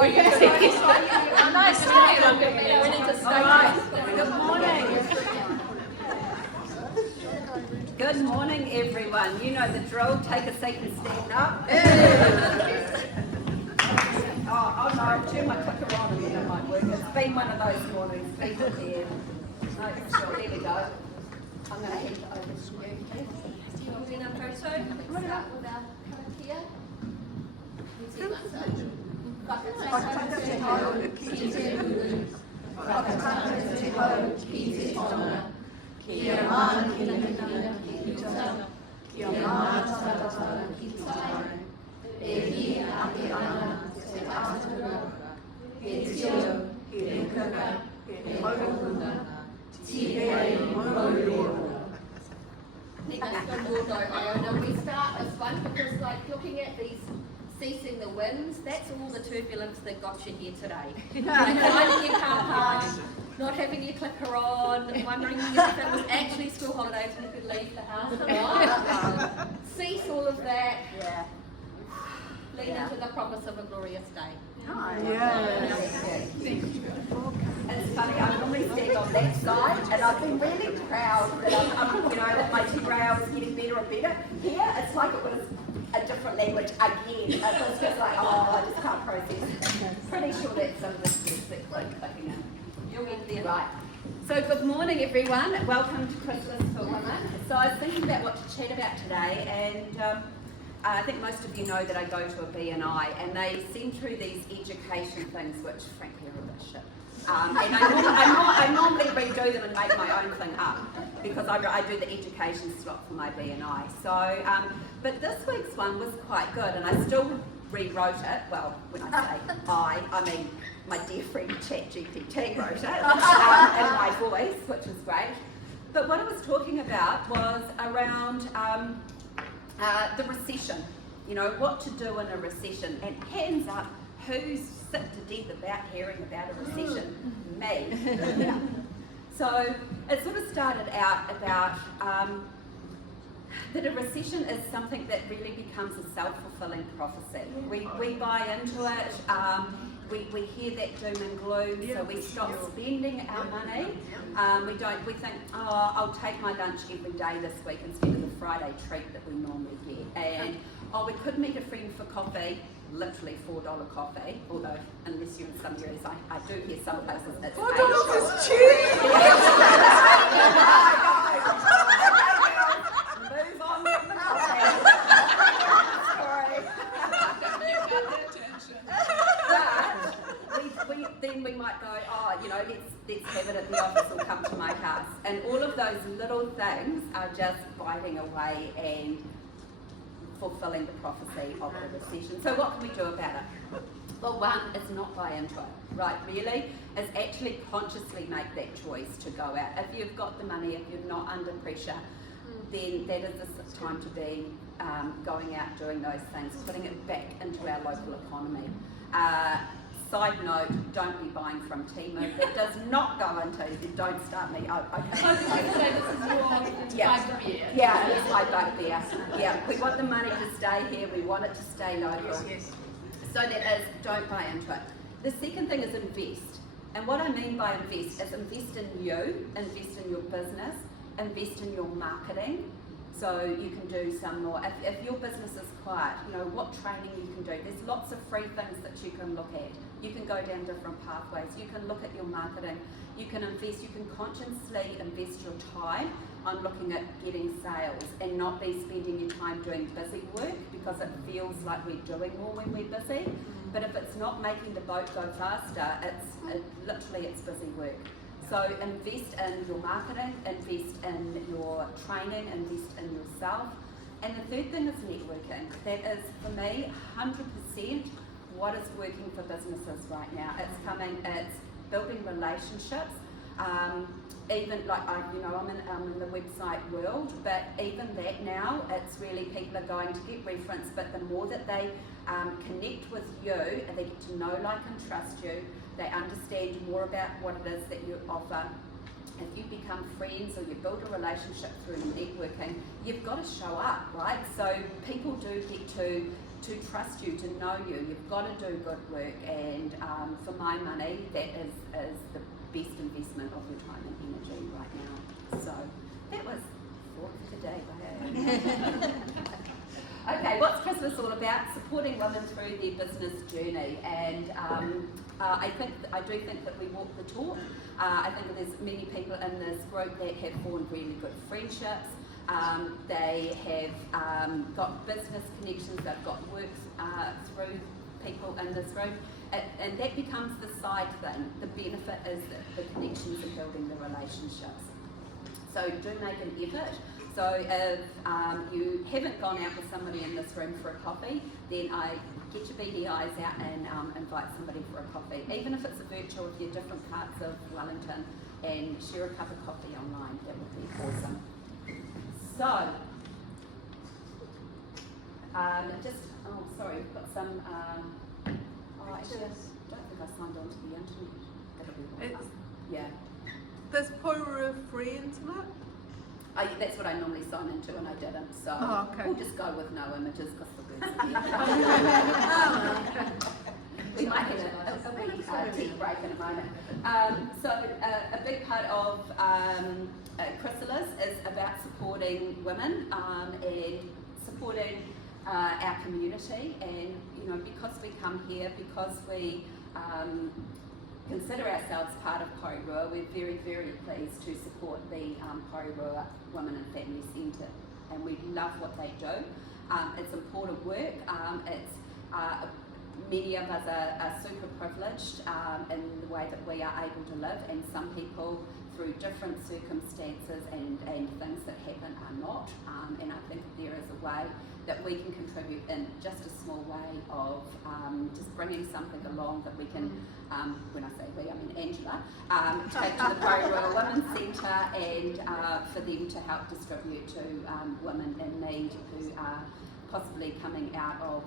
Good morning. Good morning, everyone. You know the drill. Take a seat and stand up. Oh no, turn my clicker on and then it might work. It's been one of those mornings. Be prepared. No, sure, there we go. I'm going to hand it over to you. Do you want to do another photo? Start with our karakia. Iona. We start this one because, like, looking at these ceasing the winds, that's all the turbulence that got you here today. Finding your car park, not having your clicker on, wondering if it was actually school holidays when you could leave the house or not. Cease all of that. Yeah. Lean into the promise of a glorious day. It's funny, I normally stand on that side, and I've been really proud that that my T-rail is getting better and better. Here, it's like it was a different language again. It was just like, I just can't process. Pretty sure that's some dyslexic clicking in. You'll get there. Right. So good morning, everyone. Welcome to Chrysalis for Women. So I was thinking about what to chat about today, and I think most of you know that I go to a BNI, and they send through these education things, which frankly are a bit shit. And I normally redo them and make my own thing up, because I do the education slot for my BNI. So, but this week's one was quite good, and I still rewrote it. Well, when I say I mean my dear friend ChatGPT wrote it in my voice, which was great. But what I was talking about was around the recession, what to do in a recession, and hands up, who's sick to death about hearing about a recession? Me. Yeah. So it sort of started out about that a recession is something that really becomes a self-fulfilling prophecy. We buy into it, we hear that doom and gloom, so we stop spending our money. We think, I'll take my lunch every day this week instead of the Friday treat that we normally get. And we could meet a friend for coffee, literally $4 coffee, although unless you're in some areas, I do hear some places it's $4 is cheap! Move on from the coffee. Sorry. But then we might go, let's have it at the office or come to my house. And all of those little things are just biting away and fulfilling the prophecy of a recession. So what can we do about it? Well, one is not buy into it, right? Really, is actually consciously make that choice to go out. If you've got the money, if you're not under pressure, then that is the time to be going out doing those things, putting it back into our local economy. Side note, don't be buying from Temu. That does not go into, don't start me. Yeah, it's my bugbear. Yeah, we want the money to stay here, we want it to stay local. Yes. So that is, don't buy into it. The second thing is invest. And what I mean by invest is invest in you, invest in your business, invest in your marketing. So you can do some more. If your business is quiet, what training you can do. There's lots of free things that you can look at. You can go down different pathways. You can look at your marketing. You can invest. You can consciously invest your time on looking at getting sales and not be spending your time doing busy work, because it feels like we're doing more when we're busy. But if it's not making the boat go faster, literally it's busy work. So invest in your marketing, invest in your training, invest in yourself. And the third thing is networking. That is, for me, 100% what is working for businesses right now. It's building relationships. Even like, I'm in the website world, but even that now, it's really people are going to get reference, but the more that they connect with you and they get to know, like, and trust you, they understand more about what it is that you offer. If you become friends or you build a relationship through networking, you've got to show up, right? So people do get to to trust you, to know you. You've got to do good work, and for my money, that is the best investment of your time and energy right now. So that was for today. Okay, what's Christmas all about? Supporting women through their business journey, and I do think that we walk the talk. I think that there's many people in this group that have formed really good friendships. They have got business connections, they've got work through people in this group, and that becomes the side thing. The benefit is the connections and building the relationships. So do make an effort. So if you haven't gone out with somebody in this room for a coffee, then I get your beady eyes out and invite somebody for a coffee, even if it's a virtual, if you're different parts of Wellington, and share a cup of coffee online. That would be awesome. So, sorry, we've got some, actually, I don't think I signed on to the internet. That'll be one. Yeah. There's Poirua free internet? That's what I normally sign into, and I didn't, so okay. We'll just go with no images because the birds are here. We might have a wee tea break in a moment. So a big part of Chrysalis is about supporting women and supporting our community, and because we come here, because we consider ourselves part of Poirua, we're very, very pleased to support the Poirua Women and Family Centre, and we love what they do. It's important work. Many of us are super privileged in the way that we are able to live, and some people through different circumstances and things that happen are not, and I think there is a way that we can contribute in just a small way of just bringing something along that we can, when I say we, I mean Angela, take to the Poirua Women's Centre, and for them to help distribute to women in need who are possibly coming out of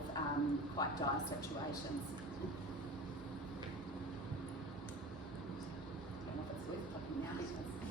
quite dire situations.